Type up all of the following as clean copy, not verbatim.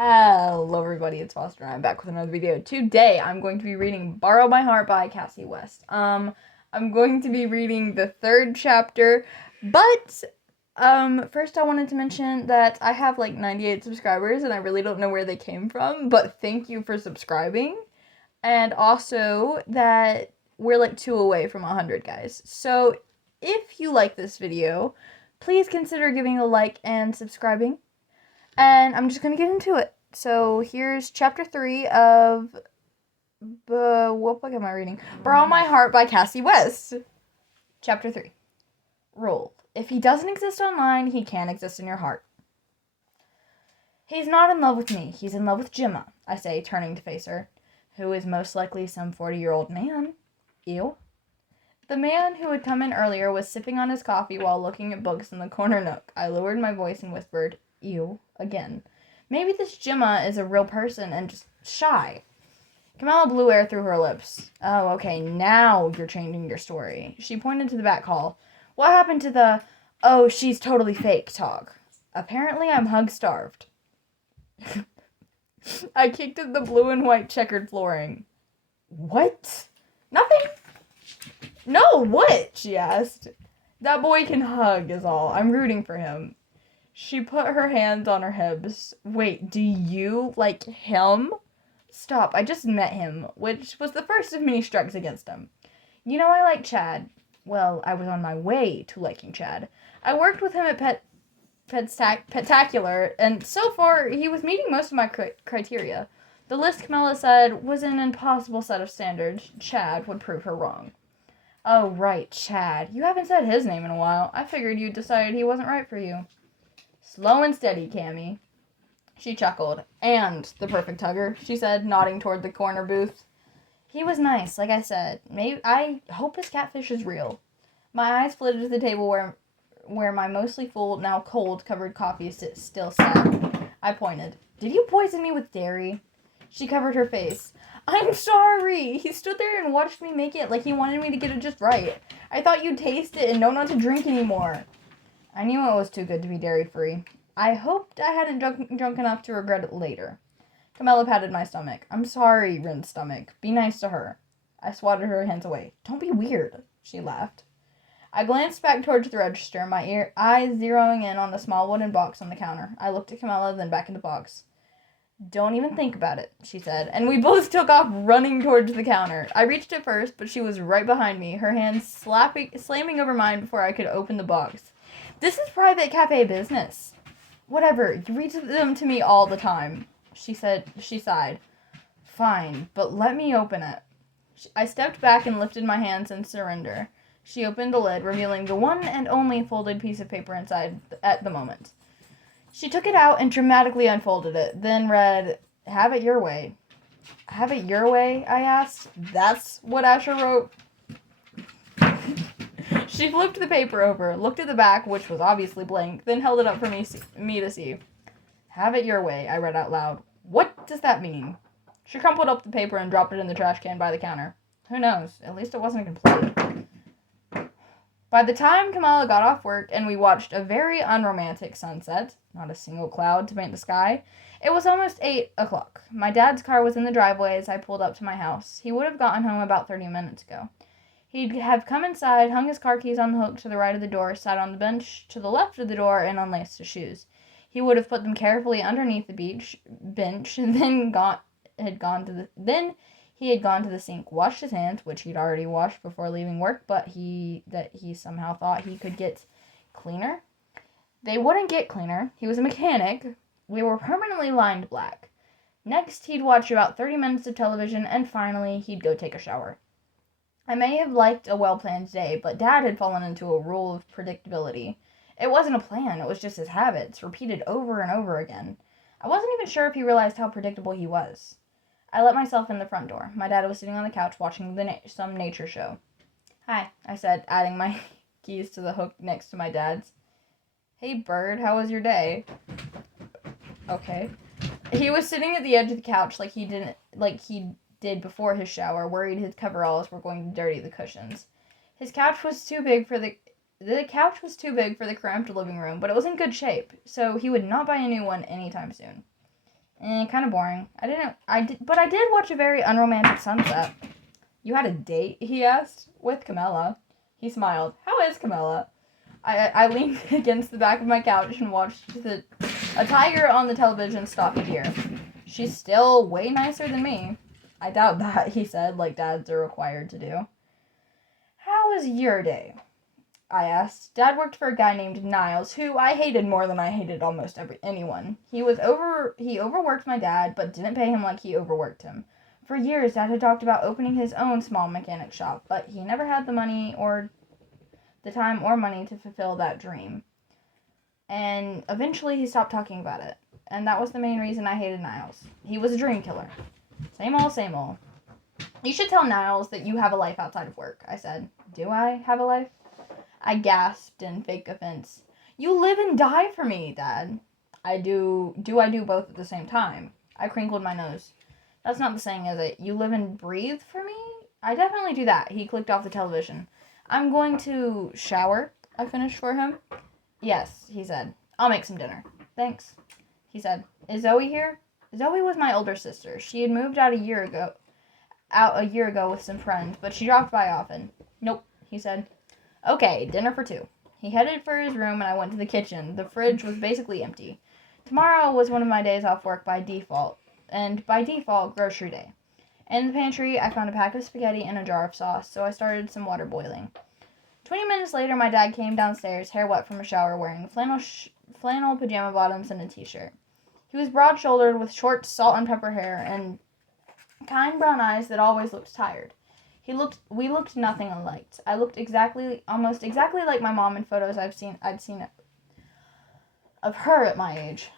Hello everybody, it's Foster and I'm back with another video. Today I'm going to be reading Borrow My Heart by Kasie West. I'm going to be reading the third chapter, but first I wanted to mention that I have like 98 subscribers and I really don't know where they came from, but thank you for subscribing. And also that we're like 2 away from 100 guys. So if you like this video, please consider giving a like and subscribing. And I'm just going to get into it. So here's chapter 3 of, what book am I reading? Borrow My Heart by Kasie West. Chapter 3. Rule. If he doesn't exist online, he can't exist in your heart. He's not in love with me. He's in love with Gemma, I say, turning to face her, who is most likely some 40-year-old man. Ew. The man who had come in earlier was sipping on his coffee while looking at books in the corner nook. I lowered my voice and whispered, ew, again. Maybe this Gemma is a real person and just shy. Camilla blew air through her lips. Oh, okay, now you're changing your story. She pointed to the back hall. What happened to the, oh, she's totally fake talk? Apparently I'm hug-starved. I kicked at the blue and white checkered flooring. What? Nothing? No, what? She asked. That boy can hug is all. I'm rooting for him. She put her hands on her hips. Wait, do you like him? Stop, I just met him, which was the first of many strikes against him. You know I like Chad. Well, I was on my way to liking Chad. I worked with him at Petacular, and so far he was meeting most of my criteria. The list Camilla said was an impossible set of standards. Chad would prove her wrong. Oh, right, Chad. You haven't said his name in a while. I figured you'd decided he wasn't right for you. Slow and steady, Cammy. She chuckled. And the perfect hugger, she said, nodding toward the corner booth. He was nice, like I said. Maybe I hope his catfish is real. My eyes flitted to the table where my mostly full, now cold, covered coffee still sat. I pointed. Did you poison me with dairy? She covered her face. I'm sorry. He stood there and watched me make it like he wanted me to get it just right. I thought you'd taste it and know not to drink anymore. I knew it was too good to be dairy-free. I hoped I hadn't drunk enough to regret it later. Camilla patted my stomach. I'm sorry, Rin's stomach. Be nice to her. I swatted her hands away. Don't be weird, she laughed. I glanced back towards the register, my eyes zeroing in on the small wooden box on the counter. I looked at Camilla, then back at the box. Don't even think about it, she said, and we both took off running towards the counter. I reached it first, but she was right behind me, her hands slamming over mine before I could open the box. This is private cafe business. Whatever, you read them to me all the time, she said. She sighed. Fine, but let me open it. I stepped back and lifted my hands in surrender. She opened the lid, revealing the one and only folded piece of paper inside at the moment. She took it out and dramatically unfolded it, then read, Have it your way. Have it your way, I asked. That's what Asher wrote. She flipped the paper over, looked at the back, which was obviously blank, then held it up for me to see. Have it your way, I read out loud. What does that mean? She crumpled up the paper and dropped it in the trash can by the counter. Who knows? At least it wasn't complete. By the time Camilla got off work and we watched a very unromantic sunset, not a single cloud to paint the sky, it was almost 8 o'clock. My dad's car was in the driveway as I pulled up to my house. He would have gotten home about 30 minutes ago. He'd have come inside, hung his car keys on the hook to the right of the door, sat on the bench to the left of the door, and unlaced his shoes. He would have put them carefully underneath the bench, and then he had gone to the sink, washed his hands, which he'd already washed before leaving work, but he somehow thought he could get cleaner. They wouldn't get cleaner. He was a mechanic. They were permanently lined black. Next, he'd watch about 30 minutes of television, and finally, he'd go take a shower. I may have liked a well-planned day, but Dad had fallen into a rule of predictability. It wasn't a plan, it was just his habits, repeated over and over again. I wasn't even sure if he realized how predictable he was. I let myself in the front door. My dad was sitting on the couch watching some nature show. Hi, I said, adding my keys to the hook next to my dad's. Hey, Bird, how was your day? Okay. He was sitting at the edge of the couch like he did before his shower, worried his coveralls were going to dirty the cushions. The couch was too big for the cramped living room, but it was in good shape, so he would not buy a new one anytime soon. Kind of boring. But I did watch a very unromantic sunset. You had a date? He asked. With Camilla. He smiled. How is Camilla? I leaned against the back of my couch and watched a tiger on the television stalk a deer. She's still way nicer than me. I doubt that, he said, like dads are required to do. How was your day? I asked. Dad worked for a guy named Niles, who I hated more than I hated almost anyone. He overworked my dad, but didn't pay him like he overworked him. For years, Dad had talked about opening his own small mechanic shop, but he never had the money or the time or money to fulfill that dream. And eventually he stopped talking about it. And that was the main reason I hated Niles. He was a dream killer. Same old, same old. You should tell Niles that you have a life outside of work, I said. Do I have a life? I gasped in fake offense. You live and die for me, Dad. I do both at the same time? I crinkled my nose. That's not the saying, is it? You live and breathe for me? I definitely do that. He clicked off the television. I'm going to shower, I finished for him. Yes, he said. I'll make some dinner. Thanks, he said. Is Zoe here? Zoe was my older sister. She had moved out a year ago with some friends, but she dropped by often. Nope, he said. Okay, dinner for two. He headed for his room and I went to the kitchen. The fridge was basically empty. Tomorrow was one of my days off work by default, and by default, grocery day. In the pantry, I found a pack of spaghetti and a jar of sauce, so I started some water boiling. 20 minutes later, my dad came downstairs, hair wet from a shower, wearing flannel pajama bottoms and a t-shirt. He was broad-shouldered with short salt and pepper hair and kind brown eyes that always looked tired. We looked nothing alike. I looked almost exactly like my mom in photos I'd seen of her at my age.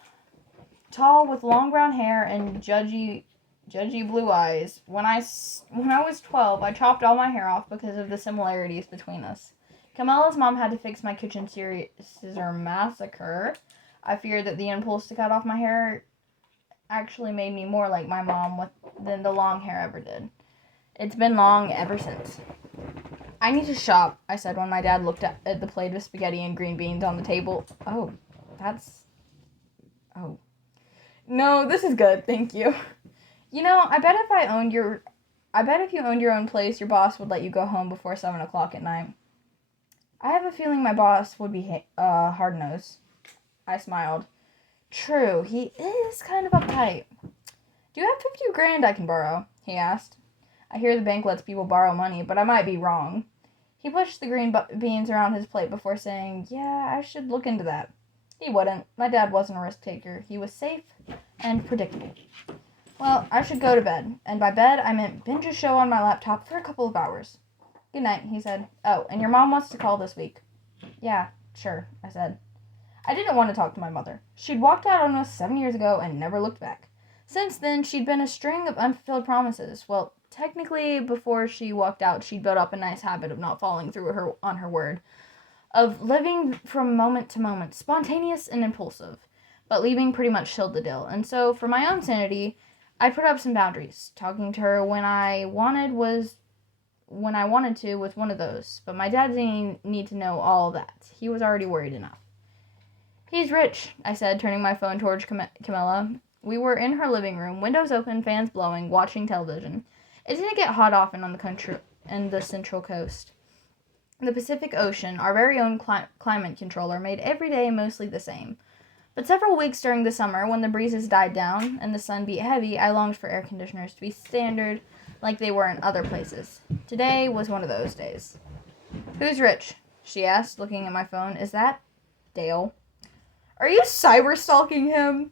Tall, with long brown hair and judgy blue eyes. When I was 12, I chopped all my hair off because of the similarities between us. Camilla's mom had to fix my kitchen scissor massacre. I feared that the impulse to cut off my hair actually made me more like my mom than the long hair ever did. It's been long ever since. I need to shop, I said when my dad looked at the plate of spaghetti and green beans on the table. Oh. No, this is good, thank you. You know, I bet if you owned your own place, your boss would let you go home before 7 o'clock at night. I have a feeling my boss would be hard-nosed. I smiled. True, he is kind of uptight. Do you have 50 grand I can borrow? He asked. I hear the bank lets people borrow money, but I might be wrong. He pushed the green beans around his plate before saying, yeah, I should look into that. He wouldn't. My dad wasn't a risk taker. He was safe and predictable. Well, I should go to bed. And by bed, I meant binge a show on my laptop for a couple of hours. Good night, he said. Oh, and your mom wants to call this week. Yeah, sure, I said. I didn't want to talk to my mother. She'd walked out on us 7 years ago and never looked back. Since then, she'd been a string of unfulfilled promises. Well, technically, before she walked out, she'd built up a nice habit of not following through on her word. Of living from moment to moment, spontaneous and impulsive. But leaving pretty much sealed the deal. And so, for my own sanity, I put up some boundaries. Talking to her when I wanted to was one of those. But my dad didn't need to know all of that. He was already worried enough. He's rich, I said, turning my phone towards Camilla. We were in her living room, windows open, fans blowing, watching television. It didn't get hot often on the Central Coast. The Pacific Ocean, our very own climate controller, made every day mostly the same. But several weeks during the summer, when the breezes died down and the sun beat heavy, I longed for air conditioners to be standard like they were in other places. Today was one of those days. Who's rich? She asked, looking at my phone. Is that Dale? Are you cyber stalking him?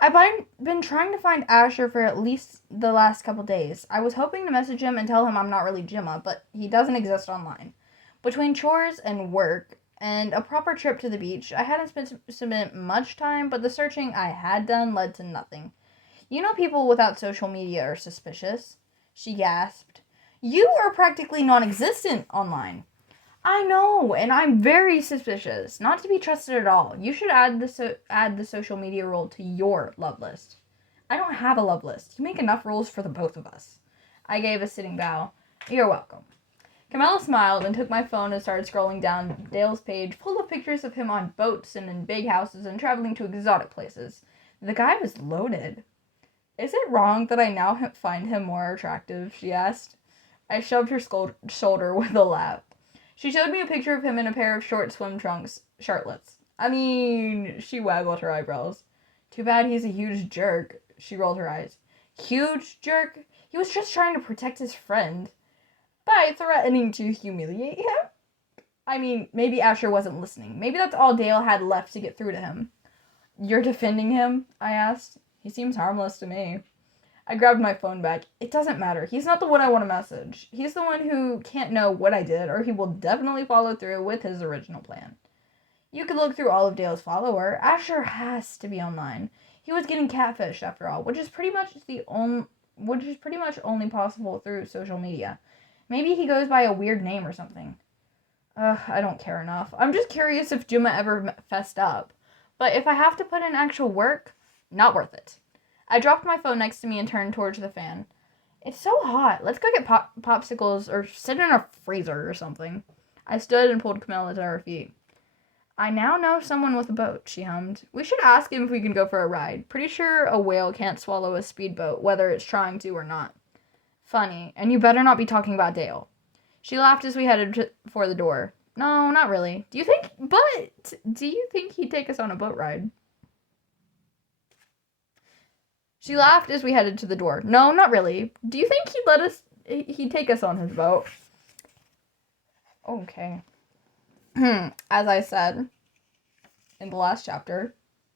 I've been trying to find Asher for at least the last couple days. I was hoping to message him and tell him I'm not really Gemma, but he doesn't exist online. Between chores and work and a proper trip to the beach, I hadn't spent much time, but the searching I had done led to nothing. You know, people without social media are suspicious. She gasped. You are practically non-existent online. I know, and I'm very suspicious. Not to be trusted at all. You should add the social media rule to your love list. I don't have a love list. You make enough rules for the both of us. I gave a sitting bow. You're welcome. Camilla smiled and took my phone and started scrolling down Dale's page, full of pictures of him on boats and in big houses and traveling to exotic places. The guy was loaded. Is it wrong that I now find him more attractive? She asked. I shoved her shoulder with a laugh. She showed me a picture of him in a pair of short swim trunks, shirtless. I mean, she waggled her eyebrows. Too bad he's a huge jerk. She rolled her eyes. Huge jerk? He was just trying to protect his friend. By threatening to humiliate him? I mean, maybe Asher wasn't listening. Maybe that's all Dale had left to get through to him. You're defending him? I asked. He seems harmless to me. I grabbed my phone back. It doesn't matter. He's not the one I want to message. He's the one who can't know what I did, or he will definitely follow through with his original plan. You could look through all of Dale's follower. Asher has to be online. He was getting catfished after all, which is pretty much only possible through social media. Maybe he goes by a weird name or something. I don't care enough. I'm just curious if Juma ever fessed up. But if I have to put in actual work, not worth it. I dropped my phone next to me and turned towards the fan. It's so hot. Let's go get popsicles or sit in a freezer or something. I stood and pulled Camilla to her feet. I now know someone with a boat, she hummed. We should ask him if we can go for a ride. Pretty sure a whale can't swallow a speedboat, whether it's trying to or not. Funny, and you better not be talking about Dale. She laughed as we headed for the door. No, not really. Do you think he'd take us on a boat ride? She laughed as we headed to the door. No, not really. Do you think he'd take us on his boat? Okay. As I said in the last chapter,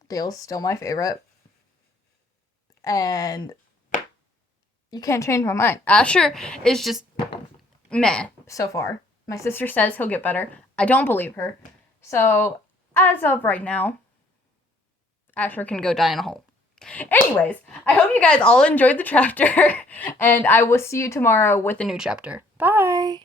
Dale's still my favorite. And you can't change my mind. Asher is just meh so far. My sister says he'll get better. I don't believe her. So, as of right now, Asher can go die in a hole. Anyways, I hope you guys all enjoyed the chapter, and I will see you tomorrow with a new chapter. Bye!